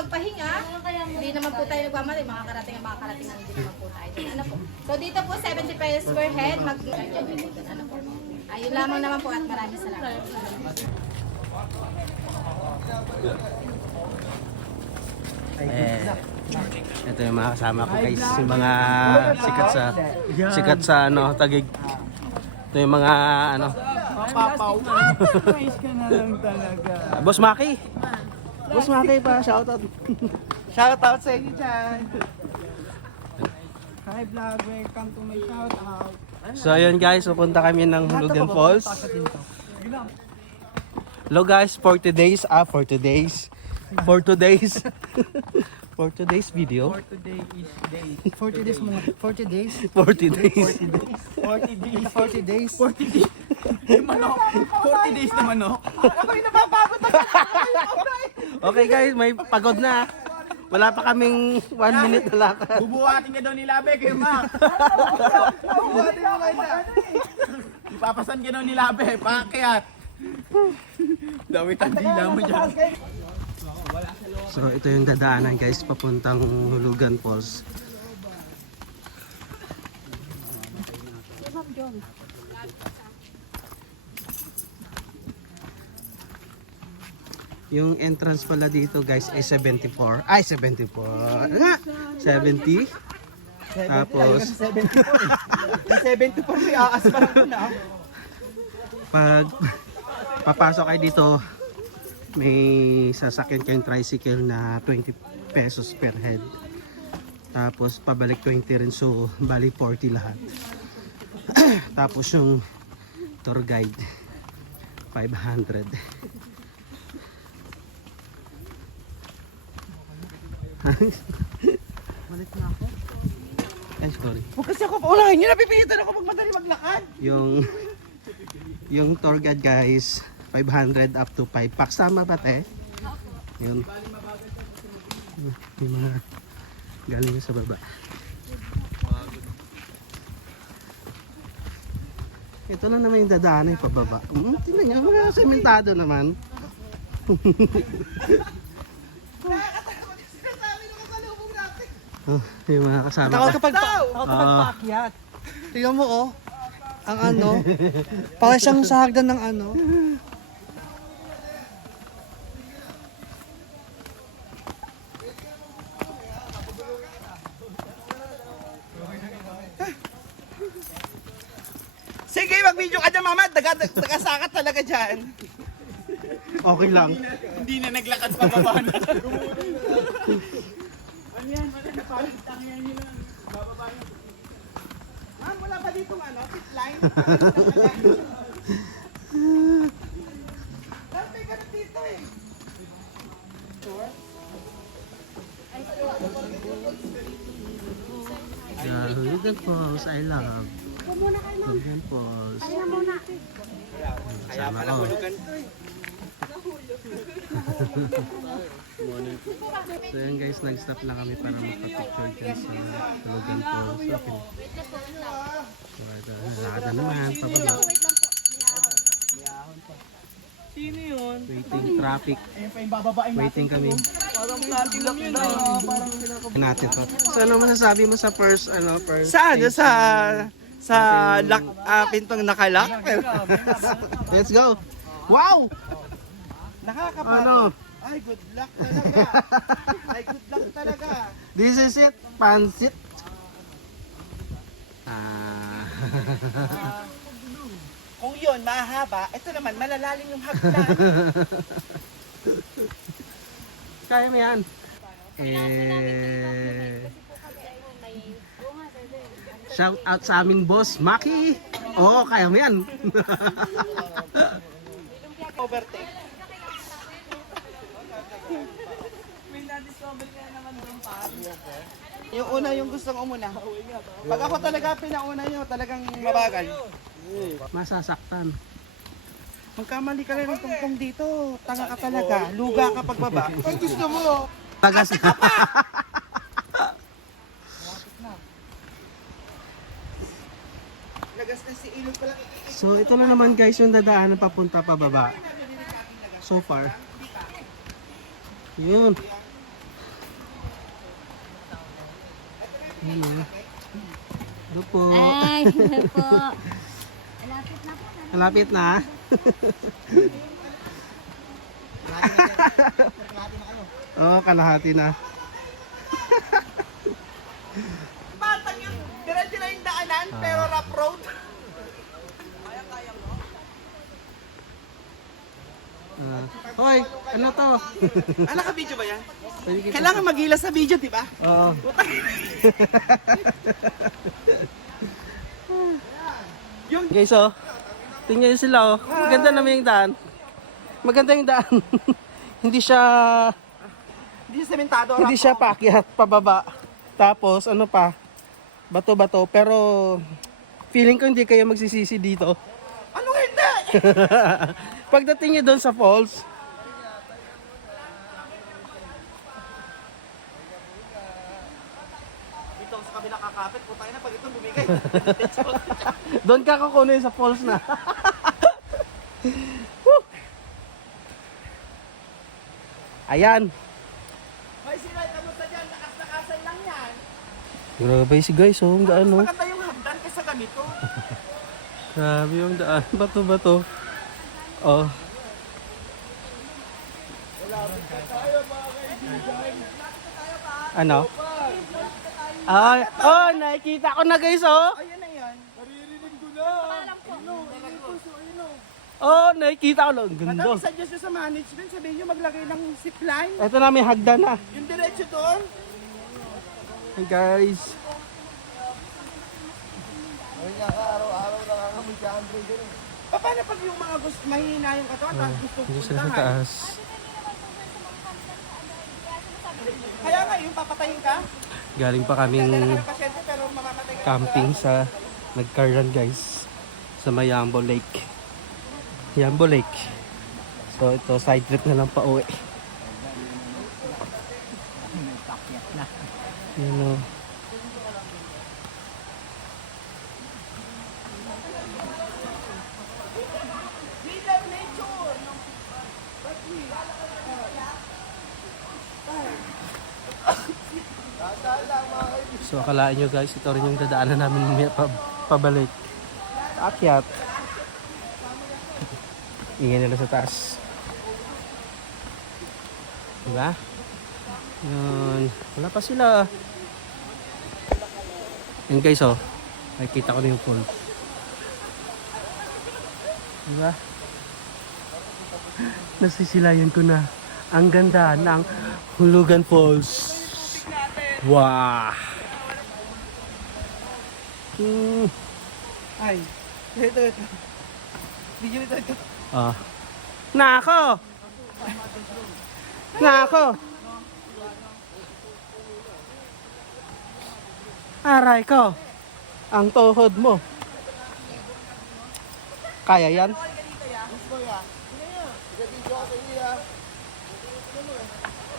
magpahinga. Hindi naman po tayo nagmamadali. Makakarating ang makakarating na hindi naman po tayo. Ano po? So dito po 70 pesos per head. Ano po? Ayun lamang naman po at maraming salamat. Ito yung mga kasama ko guys, yung mga sikat sa ano, Taguig. Ito yung mga ano, Papaw. Nice ka na lang talaga. Boss Maki. Boss Maki pa, shoutout. Shoutout sa inyo dyan. Hi vlog, welcome to my shoutout. So ayun guys, pupunta kami ng Hulugan Falls. Hello guys, for today's video. For today is day. 40 days mo. 40 days? 40 days. 40 days. 40 days. 40 days. Yung manok. 40 days na manok. Ako yung napapagod na. Okay guys, may pagod na. Wala pa kaming 1 minute na lakad. Bubuhatin ka daw ni Labe kay Mac. Bubuhatin mo kayo na. Ipapasan ka daw ni Labe. Pakyat. Dami tandila mo dyan. So ito yung dadaanan guys, papuntang Hulugan Falls. Yung entrance pala dito guys ay 74. Ay 74. Nga! 70. Tapos 74 may aas pa rin na. pag papasok kayo dito, may sasakyan kayong tricycle na 20 pesos per head. Tapos pabalik 20 rin, so bali 40 lahat. Tapos yung tour guide 500. Balik na ako. Ay sorry. Huwag kasi ako paulahin nyo, napipilitan ako magmadali maglakad. Yung tour guide guys 500 up to 5 packs. Tama ba te? Yun. Yung mga galing sa baba. Ito na naman yung dadaanan yung pababa. Tingnan nyo, mga sementado naman. Yung mga kasama Takot ka. kapag paakyat. Tingnan mo oh. Ang ano. Para siyang sa hagdan ng ano. Sige, mag-video ka dyan, mama. Nagasakat talaga dyan. Okay lang. Hindi na naglakad pa baba na. Ano yan? Napalitang yan yun lang. Bababa na. Ma'am, wala ba dito ano? Pit line? Dapat may ganun dito eh. Hulugan Falls, I love. Hulugan Falls. Sama ko. So yan guys, nag-stop lang kami para magpa-picture dyan sa Hulugan Falls. Okay. So ito, lakad na naman, pababa. Sino yun? Waiting traffic. Ayun pa yung bababain natin. Waiting kami. Parang natilak na. Parang Natin to. So ano masasabi mo sa first, first? Sa ano? stage? Sa lock, pintong nakalak? Let's go! Wow! Nakakapagod. Ano? Ay, good luck talaga. Ay, good luck talaga. This is it, pansit. Ah. Kung yun, mahaba, ito naman, malalalim yung hagdan. Kaya mo yan. Shout out sa aming boss, Maki. Oo, kaya mo yan. Overtake. Yung una yung gustong umuna. Pag ako talaga pinauna nyo, talagang mabagal. Masasaktan. Magkamali ka rin ng tungtong dito, tanga ka talaga. Luga ka pagbaba. Ang gusto mo, Tagas na. lagas na si ilog pala. So ito na naman guys yung dadaanan papunta pababa. So far. Yun. Ayan o. Ano po? Ay, po. Malapit na po. Malapit na. Oo, kalahati na. Batang yung diretso na yung daanan, pero rough road. Hoy, ano to? Naka-video ba yan? Pwede kita- Kailangan mag-ilas sa video, di ba? Oo. Yung Guys, oh. Tingnan nyo sila, oh. Maganda naman yung daan. Maganda yung daan. Hindi siya hindi siya sementado. hindi siya paakyat pababa. Tapos ano pa? Bato-bato, pero feeling ko hindi kayo magsisisi dito. Ano hindi? Pagdating nyo doon sa falls, Dito sa kabila kakapit, putang na pag ito bumigay. doon ka kukunin sa falls na. Woo! Ayan. May sila, kamusta dyan? Lakas-lakasan lang yan. Grabe si guys, oh. Ang daan, oh. Maganda yung hagdan kaysa ganito. Grabe yung daan. Bato-bato. Oh. Ano? Ay, oh, nakikita ko na guys, oh. Ayun na yan. Naririnig ko na. Oh, nakikita ko na. Ang Madami ganda. suggest nyo sa management, sabihin nyo maglagay ng zipline. Ito na, may hagdan na. Yung diretso doon. Hey guys. Paano pag yung mga gusto, mahina yung katawan, tapos gusto Dito sila sa puntahan? taas. Kaya nga, yung papatayin ka, Galing pa kaming dala ka ng pasyente pero mamamatay ka. camping sa Nagkaran guys. Sa Mayambo Lake. Yambo Lake. So ito, side trip na lang pa uwi. Yan o. So akalaan nyo guys, ito rin yung dadaanan namin mamaya pabalik. Akyat. Ingay nila sa taas. Diba? Yun. Wala pa sila. Yun guys oh. Nakikita ko na yung pool. Diba? Nasisilayan ko na. Ang ganda ng Hulugan Falls. Wow! Ay, ito. Video ito. Ah. Nako! Nako! Aray ko! Ang tuhod mo. Kaya yan?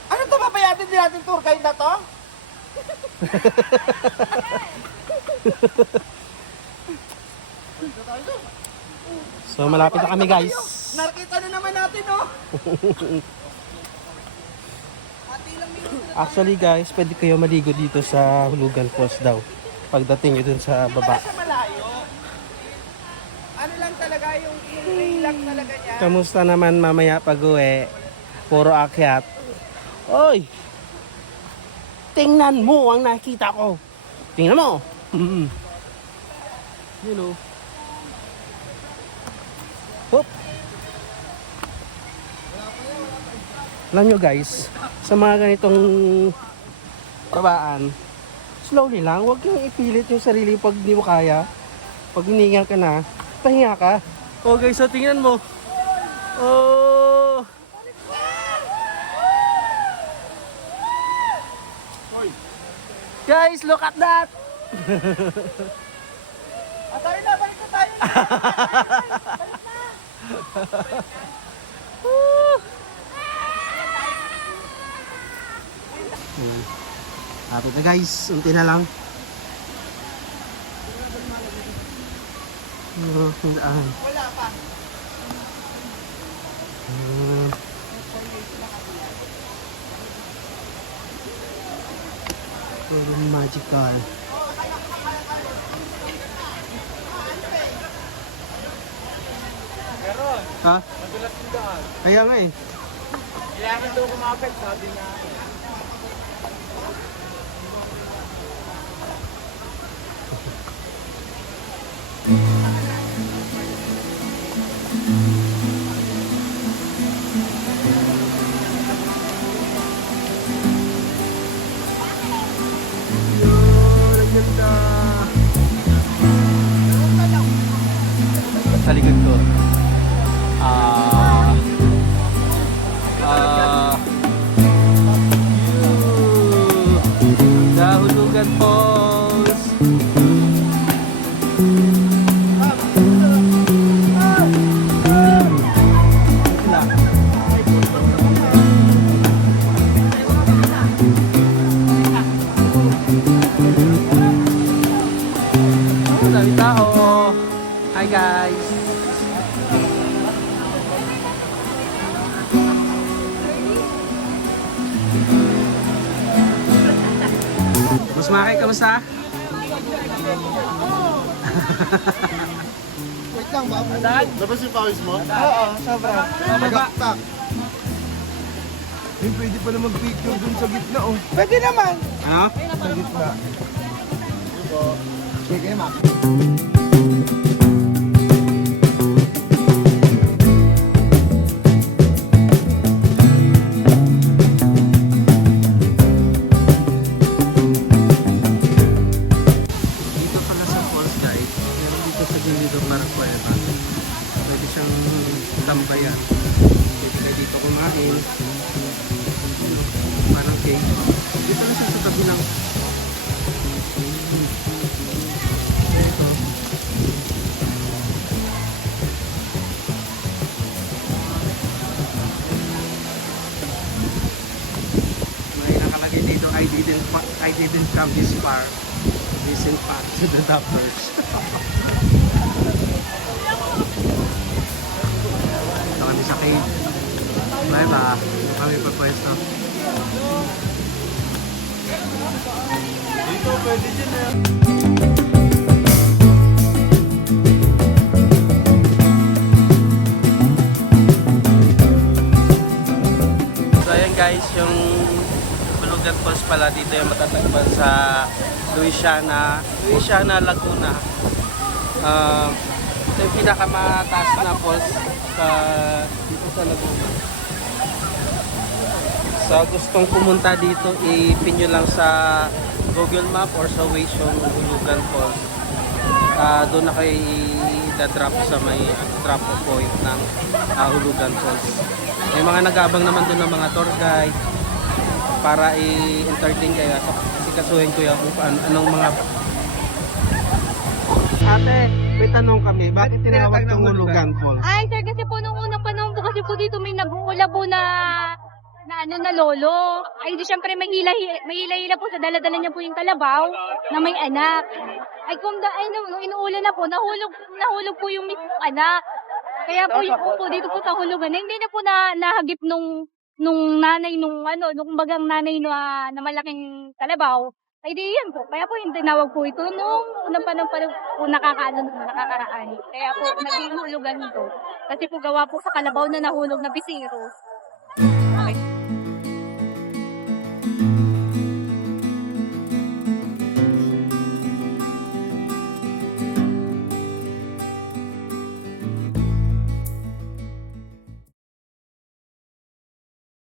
Ano to, papayatin din natin tour guide na to? So malapit na kami guys. Nakita na naman natin, oh. Actually guys, pwede kayo maligo dito sa Hulugan Falls daw. Pagdating nyo dun sa baba. Sa malayo. Ano lang talaga, yung way lang talaga niya. Kamusta naman mamaya pag uwi? Puro akyat. Oy! Tingnan mo ang nakita ko. Tingnan mo. You know. Hop. Alam nyo guys, sa mga ganitong babaan, slowly lang. Huwag kang ipilit yung sarili pag di mo kaya. Pag hininga ka na, pahinga ka. Oh guys, so tingnan mo. Oh! Guys, look at that! Tayo na, balik na tayo. Lapit na guys, unti na lang. Ang daan. Wala pa. Puro magical. Meron, Ha? magulat yung daan. Kaya nga eh. Kailangan daw kumapit, sabi na. Yun, ang ganda. Sa likod ko. Dahulugan Falls. Oh, dami tao. Hi guys. Mas Maki, kamusta? Wait lang, bago. Labas yung pawis mo? Oo, sobra. Magaktak. Eh, pwede pala mag-picture dun sa gitna, oh. Pwede naman. Ano? Sa gitna. Sige, Mac. Dito pala sa falls guys, meron dito sa gilid ng Maracueva. Pwede siyang tambayan. Pwede kayo dito kumain. Parang cake. Dito na siya sa tabi ng ito. May nakalagay dito, I didn't come this far. Listen back to the doctors. Ito kami sa cave. Bye ba? Ito kami pagpwesto. Dito, pwede dyan eh. So ayan guys, yung Bulugan Falls pala dito yung matatagpan sa Luisiana, Laguna. Ito yung pinakamataas na falls dito sa Laguna. So gustong pumunta dito, ipin nyo lang sa Google Map or sa Waze yung Bulugan Falls. Doon na kayo i-drop sa may drop off point ng Bulugan Falls. May mga nag-aabang naman doon ng mga tour guide para i-entertain kayo. Sikasuhin ko yan kung anong mga... Ate, may tanong kami. Bakit tinawag itong Hulugan Falls? Ay, sir, kasi po nung unang panahon po kasi po dito may nagkulabo na lolo. Ay, di syempre may hila po sa dala-dala niya po yung kalabaw na may anak. Ay, nung inuulan na po, nahulog po yung mismong anak. Kaya po yung po dito po sa hulugan, hindi na po nahagip nung nanay nung bagang nanay na malaking kalabaw. Ay di yan po. Kaya po yung tinawag po ito nung unang panahon po nakakaraan. Kaya po naging hulugan ito. Kasi po gawa po sa kalabaw na nahulog na bisiro.